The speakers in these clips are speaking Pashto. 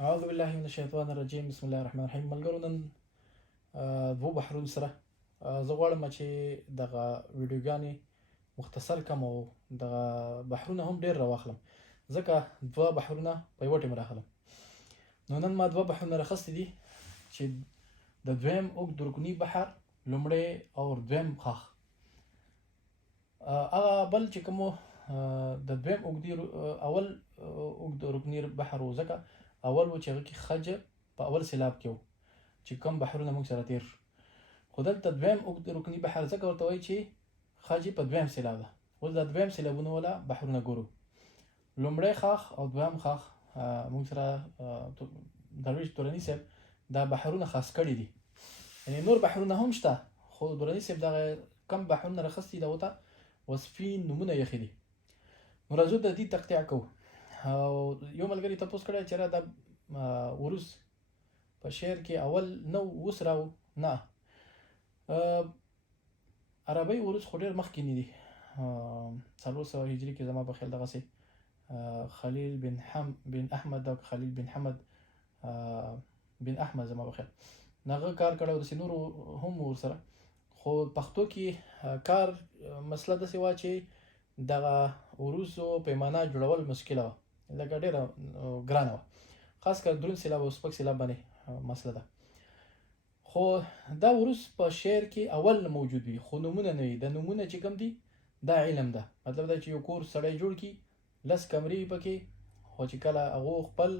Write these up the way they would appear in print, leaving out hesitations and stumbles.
اعوذ بالله من الشیطان الرجیم. بسم الله الرحمن الرحیم. ملګرو نن دوه بحرونو سره زه غواړم چې دغه ویډیوګانې مختصر کم او دغه بحرونه هم ډېر راواخلم، ځکه دوه بحرونه په یوه ټیم راخلم. نو نن ما دوه بحرونه راخیستي دي چې د دویم اوږد رکني بحر لومړی او دویم خاخ. هغه بل چې کومو د دویم اول اوږد رکني بحر و، ځکه اول و چې هغه کې خج په اول سیلاب کې و چې کوم بحرونه موږ سره تیر شو. خو دلته دویم اوږد رکني بحر ځکه ورته وایي چې خج په دویم سیلاب ده. اوس د دویم سیلابونو والا بحرونه ګورو. لومړی خاخ او دویم خاخ موږ سره درویش تورني صاحب دا بحرونه خاص کړي دي، یعنی نور بحرونه هم شته، خو درني صاحب دغه کم بحرونه راخیستي دي، ورته وصفي نومونه یې ایښي دي. نو راځو د دې تقطیع کوو. او یو ملګري تپوس کړی چې دا وروس په شعر کې اول نو اوس راو نه، عربی وروس خو ډېر مخکې نه دي. 400 هجري کې زما په خیال دغسې خلیل بن احمد او خلیل بن حمد بن احمد زما په خیال هغه کار کړی او داسې نورو هم ورسره. خو پښتو کې کار مسله داسې وه چې دغه وروسو پیمانه جوړول مشکله وه، لکه ډېره ګرانه وه، خاص کر دروند سیلاب او سپک سیلاب باندې مسله ده. خو دا وروس په شعر کې اول موجود وي، خو نومونه نه وي. د نومونه چې کوم دي دا علم ده، مطلب دا چې یو کور سړی جوړ کړي 10 کمرې پکې، خو چې کله هغه خپل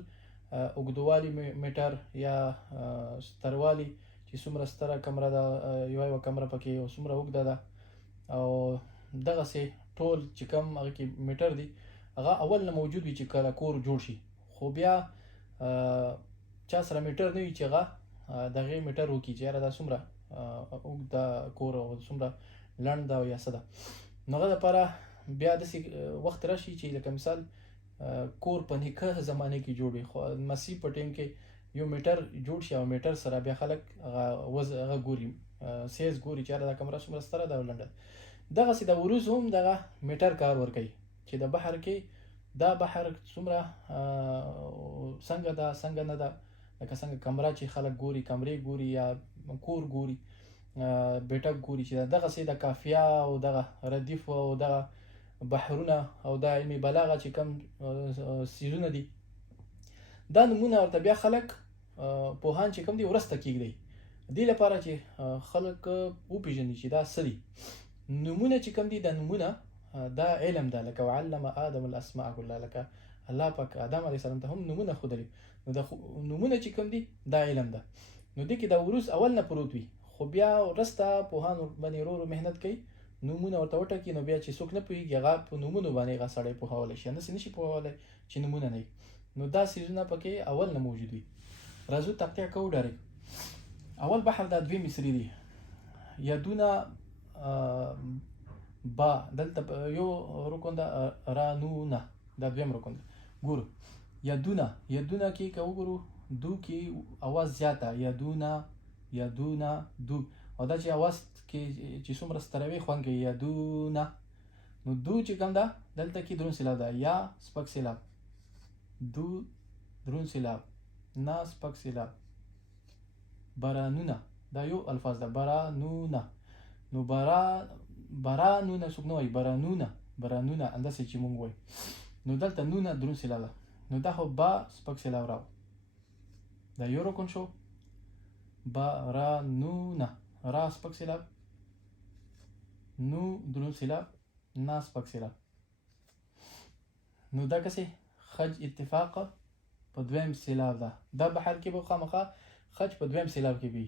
اوږدوالي میټر یا ستروالي چې څومره ستره کمره ده، یوه کمره پکې او څومره اوږده ده، او دغسې ټول چې کوم هغه کې میټر دي هغه اول نه موجود وي چې کله کور جوړ شي. خو بیا چا سره میټر نه وي چې هغه دغه میټر وکړي چې یاره دا څومره اوږد ده کور او څومره لنډ ده او یا څه ده. نو هغه دپاره بیا داسې وخت راشي چې لکه مثال کور په نیکه زمانه کې جوړ وي، خو مسیح په ټیم کې یو میټر جوړ شي او میټر سره بیا خلک هغه ګوري، سیز ګوري چې یاره دا کمره څومره ستره ده او لنډه ده. دغسې د وروز هم دغه میټر کار ورکوي چې د بحر کې دا بحر څومره څنګه ده څنګه نه ده، لکه څنګه کمره چې خلک ګوري، کمرې ګوري یا کور ګوري، بیټک ګوري، چې دغسې د قافیه او دغه ردیف او دغه بحرونه او د علمي بلاغه چې کوم سیزونه دي دا نومونه ورته بیا خلک پوهان چې کوم دي ورسته کېږدي دې لپاره چې خلک وپېژني چې دا څه دي. نومونه چې کوم دي دا نومونه دا علم ده، لکه وعلم آدم الاسماء كلها، لکه الله پاک آدم علیه السلام ته هم نومونه ښودلي. نو د نومونه چې کوم دي دا علم ده. نو دې کې دا وروس اول نه پروت وي، خو بیا وروسته پوهان باندې ورو ورو محنت کوي، نومونه ورته وټاکي. نو بیا چې څوک نه پوهېږي هغه په نومونو باندې هغه سړی پوهولی شي، هسې نشي پوهولی چې نومونه نه وي. نو دا څیزونه پکې اول نه موجود وي. راځو تقطیع کوو ډایرکټ. اول بحر دا دوی مصري دي. یدونه با دلته یو رکن ده رانونه، دا دویم رکن ده. ګورو یدونه کې که وګورو دو کې اواز زیاته، یدونه دو، او دا چې اواز کې چې څومره ستروي خوند کوي یدونه. نو دو چې کوم ده دلته کې دروند سیلاب ده، یا سپک سیلاب، دو دروند سیلاب، نه سپک سیلاب. برانونه دا یو الفاظ ده، برانونه. نو برانونه څوک نه وایي، برانونه انداسې چې مونږ وایو. نو دلته نونه دروند سیلاب ده. نو دا خو با سپک سیلاب راو، دا یو رکن شو. برانونه را سپک سیلاب، نو دروند سیلاب، نا سپک سیلاب. نو دا کسې خج اتفاق په دویم سیلاب ده. دا بحر کې به خامخا خج په دویم سیلاب کې وي،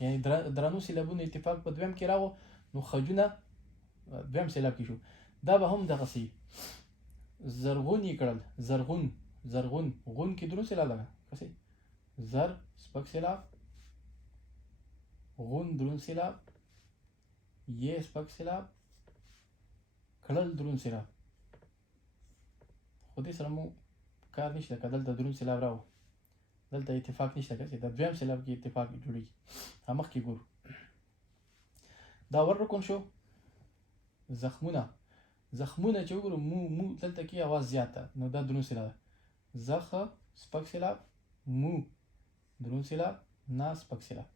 یعنی درنو سیلابونو اتفاق په دویم کې راو، نو خجونه دویم سیلاب کې شو. دا به هم دغسې زرغون یې کړل، زرغون غون کې دروند سیلاب ده کسې، زر سپک سیلاب، غون دروند سیلاب، یې سپک سیلاب، کړل دروند سیلاب. خو دې سره مو کار نشته که دلته دروند سیلاب راو، دلته اتفاق نشته کسې، د دویم سیلاب کې اتفاق جوړېږي. مخکې ګورو دا ور رکن شو. زخمونه چې وګورو مو دلته کې اواز زیات ده، نو دا دروند سیلاب ده. زخ سپک سیلاب، مو دروند سیلاب، نا سپک سیلاب.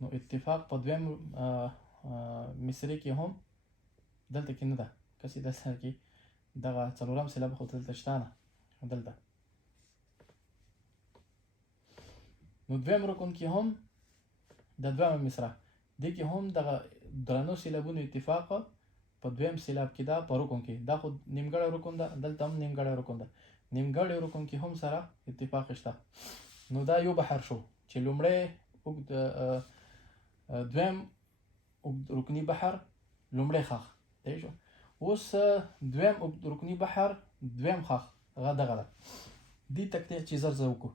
نو اتفاق په دویم مصري کې هم دلته کې نه ده، کسې دلته کې دغه څلورم سیلاب خو دلته شته نه دلته. نو دویم رکن کې هم د دویمه مصره دې کې هم دغه درنو سیلابونو اتفاق په دویم سیلاب کې ده، په رکن کې دا خو نیمګړی رکن ده، دلته هم نیمګړی رکن ده. نیمګړی رکن کې هم سره اتفاق شته. نو دا یو بحر شو چې لومړی دویم رکنی بحر لومړی خاخ دی شو. اوس دویم رکنی بحر دویم خاخ هغه دغه ده. دې تقطیع چې زر زه وکړو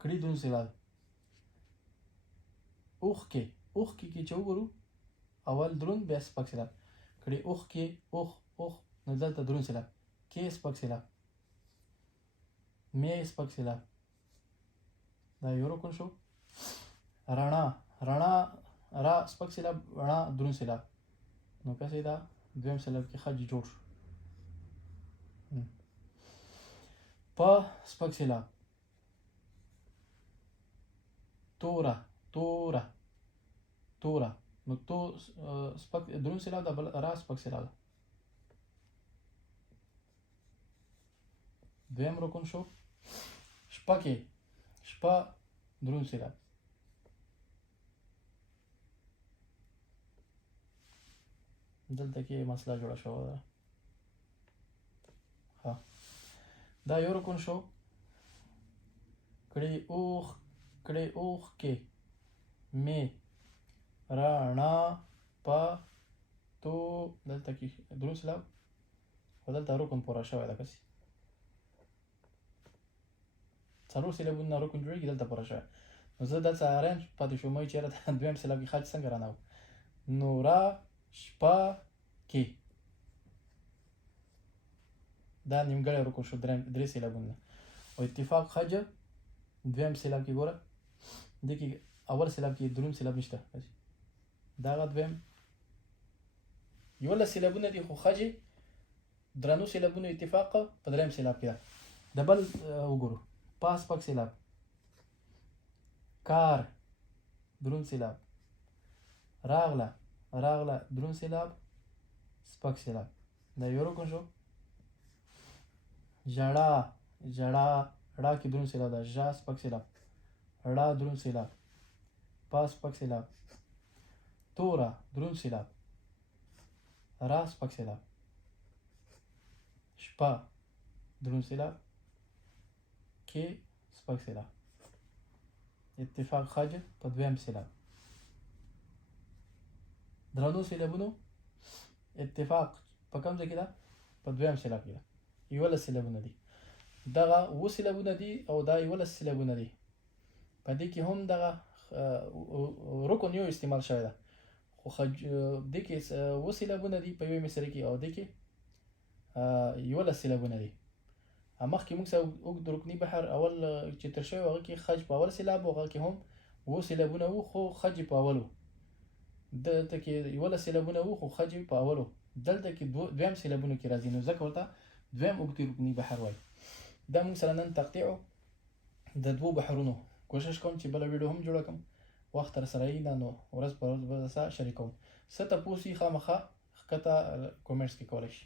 کړي دروند سیلاب اوښکې چې وګورو اول دروند بیا سپک سیلاب کړي اوښکې اوښ نو دلته دروند سیلاب کې سپک سیلاب مې سپک سیلاب دا یو رکن شو. رڼا را سپک سیلاب رڼا دروند سیلاب نو کسې دا دویم سیلاب کې خج جوړ شو. په سپک سیلاب توره نو تو سپک دروند سیلاب دا بل را سپک سیلاب ده. دویم رکن شو. شپه دروند سیلاب دلته کې مسله جوړه شوه ده. ها دا یو رکن شو. کړي اوښ کې مې رڼا په تو دلته کې دروند سیلاب او دلته رکن پوره شوی ده. کسې څلور سیلابونه رکن جوړېږي دلته پوره شوی. نو زه دلته حیران پاتې شوم چې یاره دویم سیلاب کې خج څنګه رانه و. نو را شپه کې دا نیمګړی رکن شو درې سیلابونه او اتفاق خج دویم سیلاب کې ګوره دې کې اول سیلاب کې دروند سیلاب نشته. دغه دویم 11 سیلابونه دي خو خج درنو سیلابونو اتفاق په دریم سیلاب کې ده. د بل وګورو پاس پک سیلاب کار دروند سیلاب راغله دروند سیلاب سپک سیلاب دا یو رکن شو. ژړا کې دروند سیلاب ده. ژا سپک سیلاب رڼا دروند سیلاب پاس سپک سیلاب توره دروند سیلاب را سپک سیلاب شپه دروند سیلاب کې سپک سیلاب اتفاق خج په دویم سیلاب. درنو سیلابونو اتفاق په کوم ځای کې ده؟ په دویم سیلاب کې ده. 11 سیلابونه دي. دغه 7 سیلابونه دي او دا 11 سیلابونه دي. په دې کې هم دغه رکن یو استعمال شوی ده خو دې کې 7 سیلابونه دي په یوې مصري کې او دې کې 11 سیلابونه دي. مخکې موږ سره اوږد رکني بحر اول چې تر شوی هغه کې خج په اول سیلاب و هغه کې هم 7 سیلابونه وو خو خج په اول و. دلته کې 11 سیلابونه وو خو خج په اول و. دلته کې دویم سیلابونه کې راځي نو ځکه ورته دویم اوږد رکني بحر وایي. دا موږ سره نن تقطیع د دوو بحرونو کوشش کوم چې بله ویډیو هم جوړه کړم. وخت در سره یې نو ورځ په ورځ به سره شریکوم. څه تپوس یې خامخا ښکته کومنټس کې کولی شي.